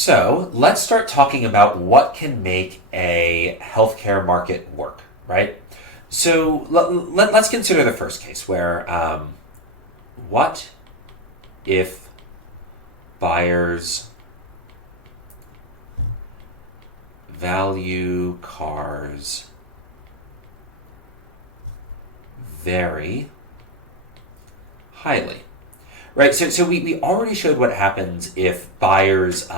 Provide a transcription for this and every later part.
So let's start talking about what can make a healthcare market work, right? So let's consider the first case where what if buyers value cars very highly? Right, so we already showed what happens if buyers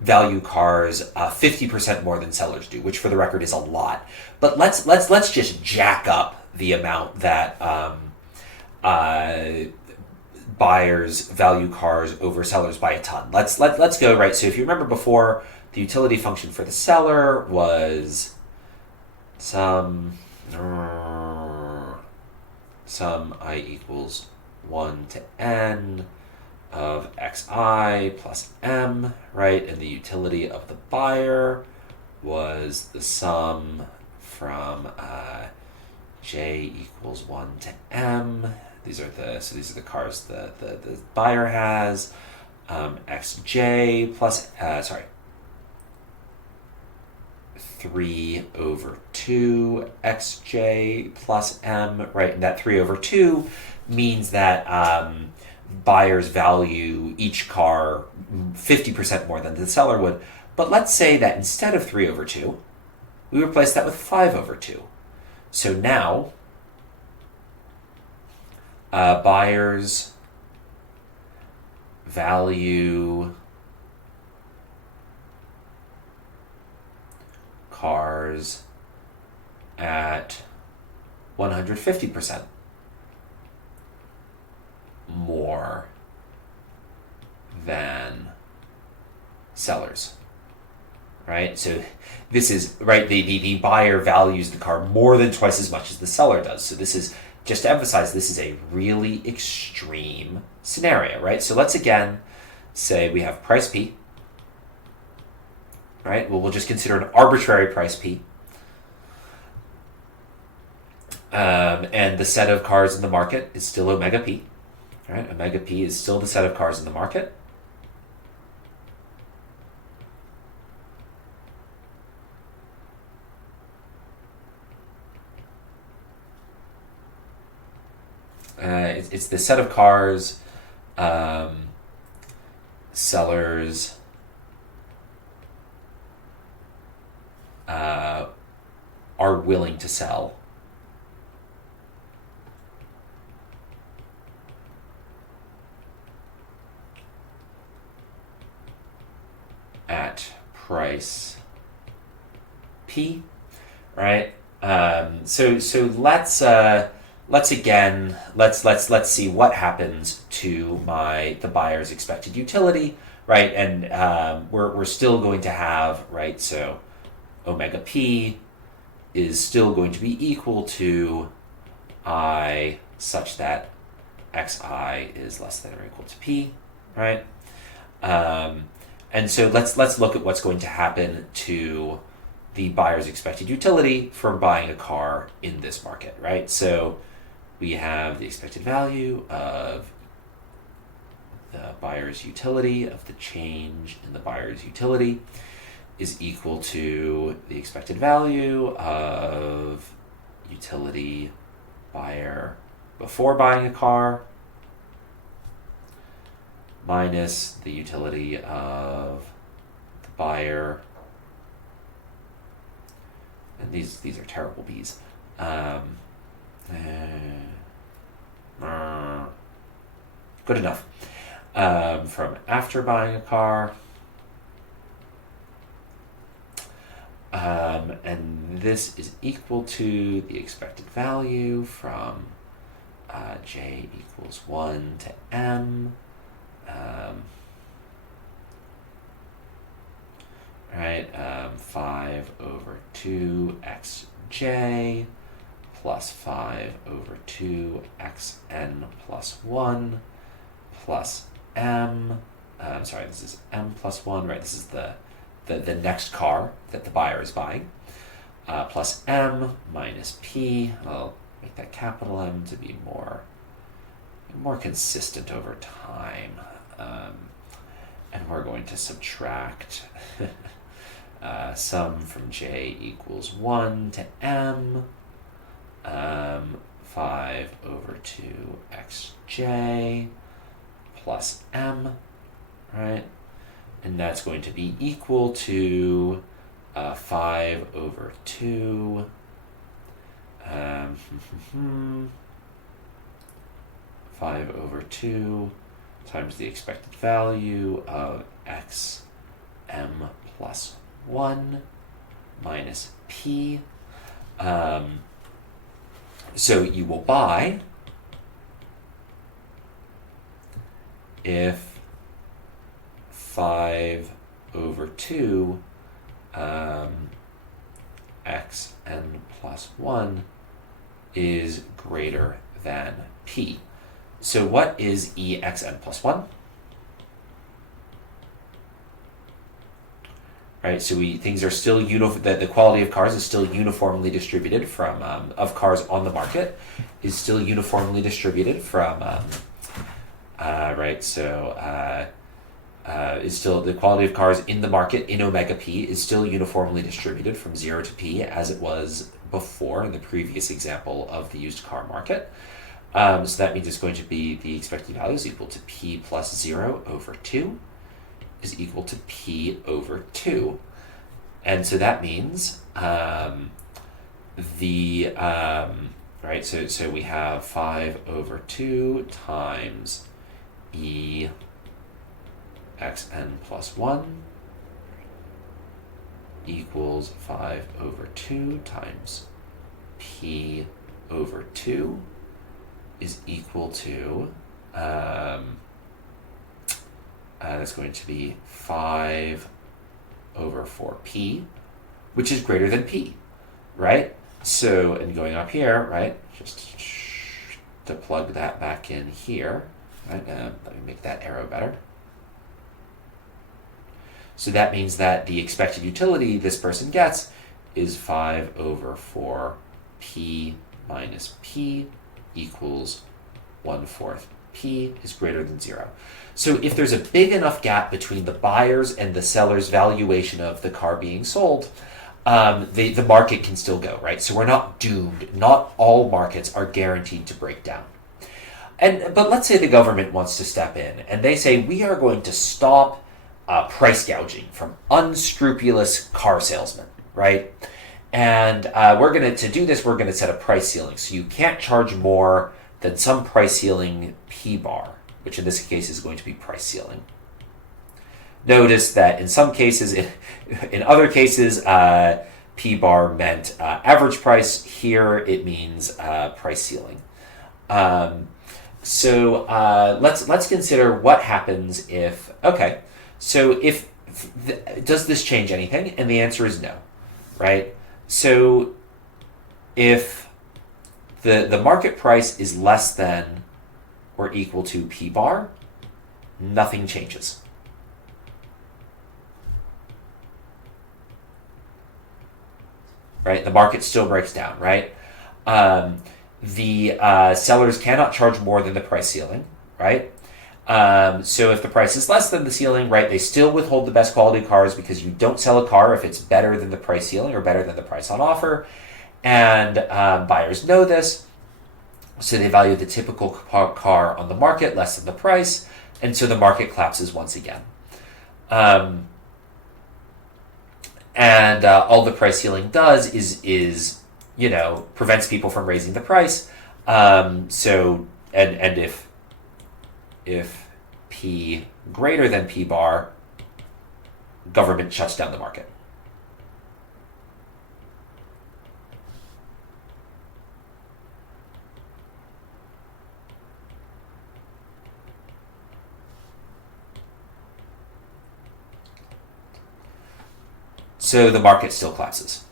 value cars 50% more than sellers do, which for the record is a lot. But let's just jack up the amount that buyers value cars over sellers by a ton. Let's go right. So if you remember before, the utility function for the seller was some I equals 1 to n of xi plus m, right? And the utility of the buyer was the sum from j equals 1 to m. These are the cars the buyer has. Xj plus 3 over 2 xj plus m, right? And that 3 over 2 means that buyers value each car 50% more than the seller would. But let's say that instead of 3 over 2, we replace that with 5 over 2. So now, buyers value cars at 150% more than sellers, right? So this is, right, the buyer values the car more than twice as much as the seller does. So this is, just to emphasize, this is a really extreme scenario, right? So let's again say we have price P, right? Well, we'll just consider an arbitrary price P. And the set of cars in the market is still omega P. Right? Omega P is still the set of cars in the market. It's the set of cars sellers are willing to sell at price P, right? So let's see what happens to the buyer's expected utility, right? And we're still going to have, right? So omega P is still going to be equal to I such that xi is less than or equal to P, right? And so let's look at what's going to happen to the buyer's expected utility from buying a car in this market, right? So we have the expected value of the buyer's utility, of the change in the buyer's utility, is equal to the expected value of utility buyer before buying a car minus the utility of the buyer, and these are terrible B's. Good enough. From after buying a car. And this is equal to the expected value from j equals 1 to m. Right, 5 over 2 xj plus 5 over 2 xn plus 1 plus m. This is m plus 1, right? This is the next car that the buyer is buying. Plus m minus p. I'll make that capital M to be more consistent over time. And we're going to subtract sum from j equals 1 to m, 5 over 2xj plus m, right? And that's going to be equal to 5 over 2 5 over 2 times the expected value of x m plus 1 minus p. So you will buy if 5 over 2 x n plus 1 is greater than p. So what is e x n plus 1? Right, so things are still the quality of cars is still uniformly distributed from of cars on the market is still uniformly distributed from right, so is still the quality of cars in the market in omega p is still uniformly distributed from 0 to p as it was before in the previous example of the used car market. So that means it's going to be the expected value is equal to p plus 0 over 2 is equal to p over 2. And so that means right, so we have 5 over 2 times e xn plus 1 equals 5 over 2 times p over 2 is equal to that's going to be 5 over 4p, which is greater than p, right? So, and going up here, right, just to plug that back in here, right? Let me make that arrow better. So that means that the expected utility this person gets is 5 over 4p minus p equals 1/4 p is greater than 0. So if there's a big enough gap between the buyer's and the seller's valuation of the car being sold, the market can still go, right? So we're not doomed. Not all markets are guaranteed to break down. But let's say the government wants to step in and they say we are going to stop price gouging from unscrupulous car salesmen, right? And to do this, we're going to set a price ceiling. So you can't charge more than some price ceiling P bar, which in this case is going to be price ceiling. Notice that in some cases, in other cases, P bar meant average price. Here it means price ceiling. So let's consider what happens if, okay, so does this change anything? And the answer is no, right? So if the market price is less than or equal to P bar, nothing changes. Right? The market still breaks down, right? The sellers cannot charge more than the price ceiling, right? So if the price is less than the ceiling, right, they still withhold the best quality cars because you don't sell a car if it's better than the price ceiling or better than the price on offer. And buyers know this, so they value the typical car on the market less than the price, and so the market collapses once again. And all the price ceiling does is prevents people from raising the price. So if P greater than P bar, government shuts down the market. So the market still collapses.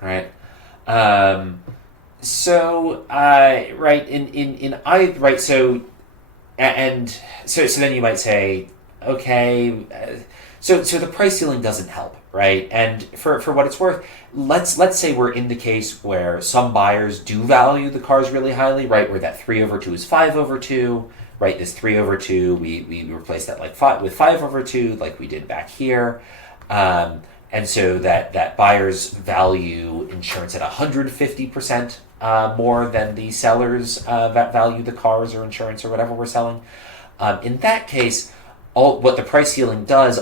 Right. So then you might say, okay, So the price ceiling doesn't help, right? And for what it's worth, let's say we're in the case where some buyers do value the cars really highly, right? Where that 3/2 is 5/2, right? This 3/2, we replace that like with 5/2, like we did back here. And so that buyers value insurance at 150% more than the sellers that value the cars or insurance or whatever we're selling. In that case, what the price ceiling does,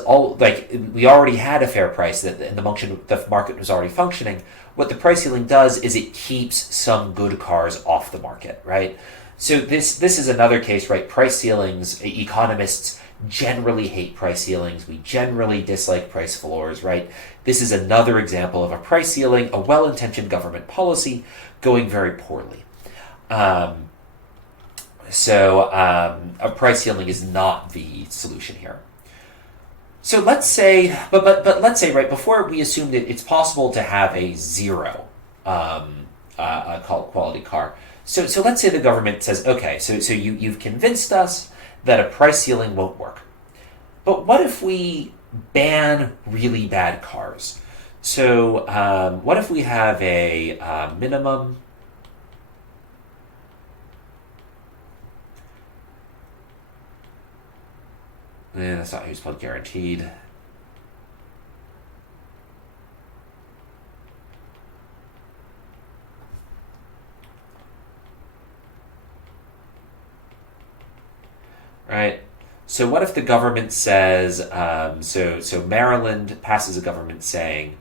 we already had a fair price that the market was already functioning. What the price ceiling does is it keeps some good cars off the market, right? So this is another case, right? Price ceilings, economists generally hate price ceilings. We generally dislike price floors, right? This is another example of a price ceiling, a well-intentioned government policy going very poorly. So a price ceiling is not the solution here. So let's say, but let's say, right, before we assume that it's possible to have a zero quality car. So let's say the government says, okay, so you've convinced us that a price ceiling won't work. But what if we ban really bad cars? So what if we have a minimum that's not who's called guaranteed. Right? So what if the government says, so Maryland passes a government saying,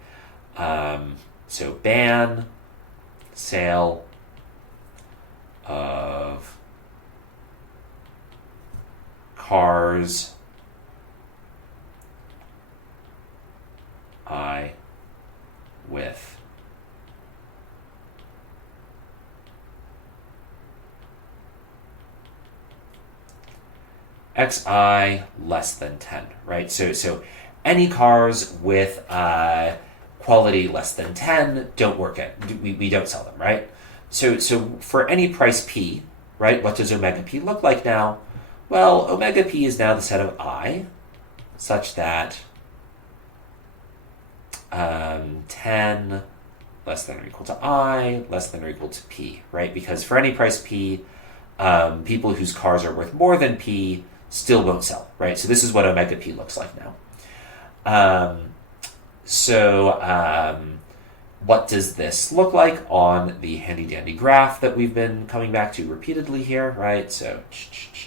so ban sale of cars with XI less than 10, right? So any cars with quality less than 10 don't work we don't sell them, right? So for any price P, right, what does omega P look like now? Well, omega P is now the set of I such that 10 less than or equal to I less than or equal to P, right? Because for any price P, people whose cars are worth more than P still won't sell, right? So this is what omega P looks like now. What does this look like on the handy-dandy graph that we've been coming back to repeatedly here, right? So,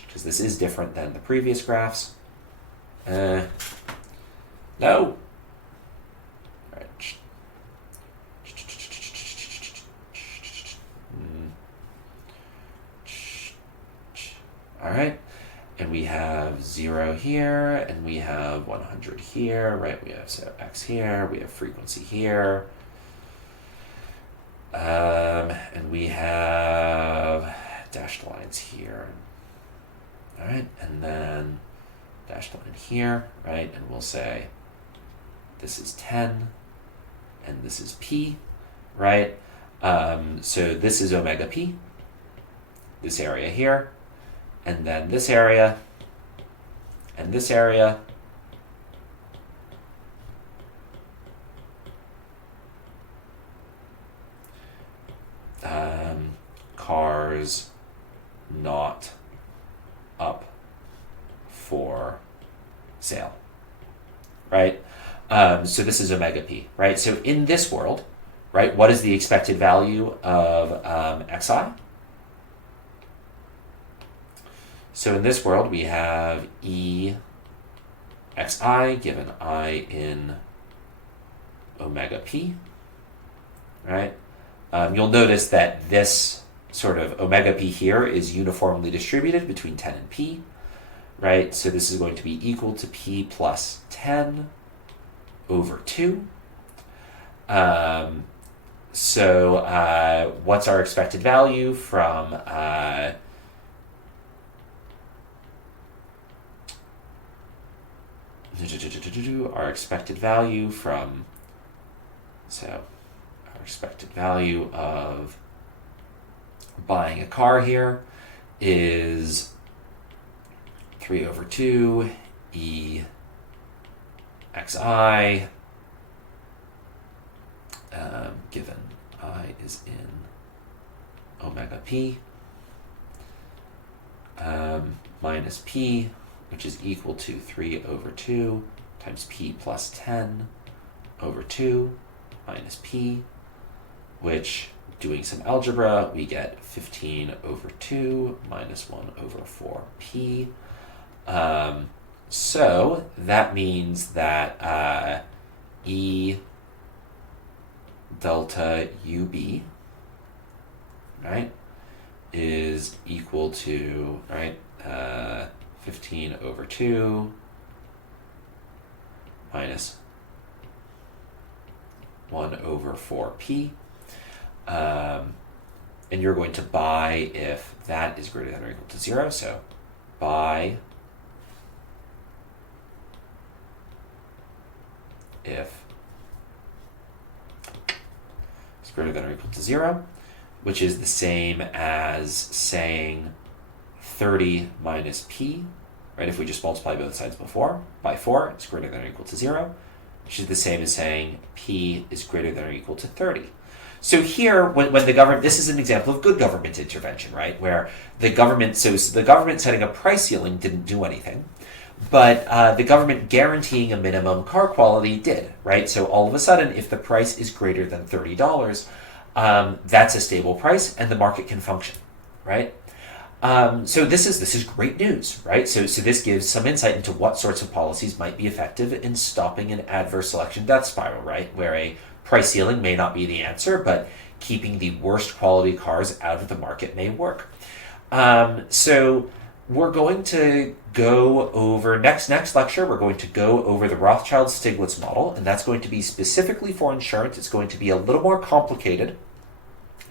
because this is different than the previous graphs. No. All right. And we have 0 here, and we have 100 here, right? We have so x here, we have frequency here. And we have dashed lines here. All right, and then dashed line here, right? And we'll say this is 10, and this is P, right? So this is omega P, this area here, and then this area, and this area, cars not up for sale, right? So this is omega P, right? So in this world, right, what is the expected value of xi? So in this world, we have E xi given I in omega P, right? You'll notice that this sort of omega P here is uniformly distributed between 10 and P, right? So this is going to be equal to P plus 10 over 2. What's our expected value from our expected value from, so our expected value of buying a car here is 3/2 E xi, given I is in omega p, minus p, which is equal to 3 over 2 times p plus 10 over 2 minus p, which, doing some algebra, we get 15 over 2 minus 1 over 4p. So that means that E delta UB, right, is equal to, right, 15 over 2 minus 1 over 4p. And you're going to buy if that is greater than or equal to 0. So buy if it's greater than or equal to 0, which is the same as saying 30 minus p, right? If we just multiply both sides before by 4, it's greater than or equal to 0, which is the same as saying p is greater than or equal to 30. So here, when the government, this is an example of good government intervention, right? Where the government, so the government setting a price ceiling didn't do anything, but the government guaranteeing a minimum car quality did, right? So all of a sudden, if the price is greater than $30, that's a stable price and the market can function, right? So this is great news, right? So this gives some insight into what sorts of policies might be effective in stopping an adverse selection death spiral, right? Where a price ceiling may not be the answer, but keeping the worst quality cars out of the market may work. So we're going to go over, next lecture, we're going to go over the Rothschild-Stiglitz model, and that's going to be specifically for insurance. It's going to be a little more complicated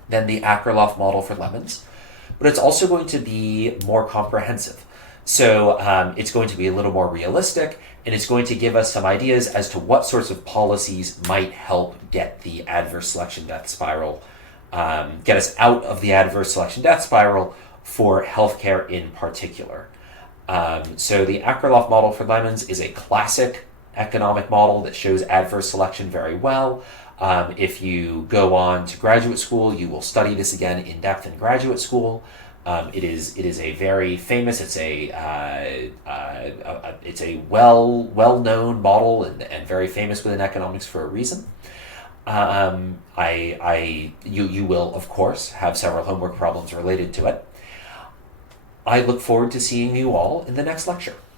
than the Akerlof model for lemons, but it's also going to be more comprehensive. So it's going to be a little more realistic, and it's going to give us some ideas as to what sorts of policies might help get the adverse selection death spiral, get us out of the adverse selection death spiral for healthcare in particular. So the Akerlof model for lemons is a classic economic model that shows adverse selection very well. If you go on to graduate school, you will study this again in depth in graduate school. It is a very famous. It's a well-known model and very famous within economics for a reason. You will of course have several homework problems related to it. I look forward to seeing you all in the next lecture.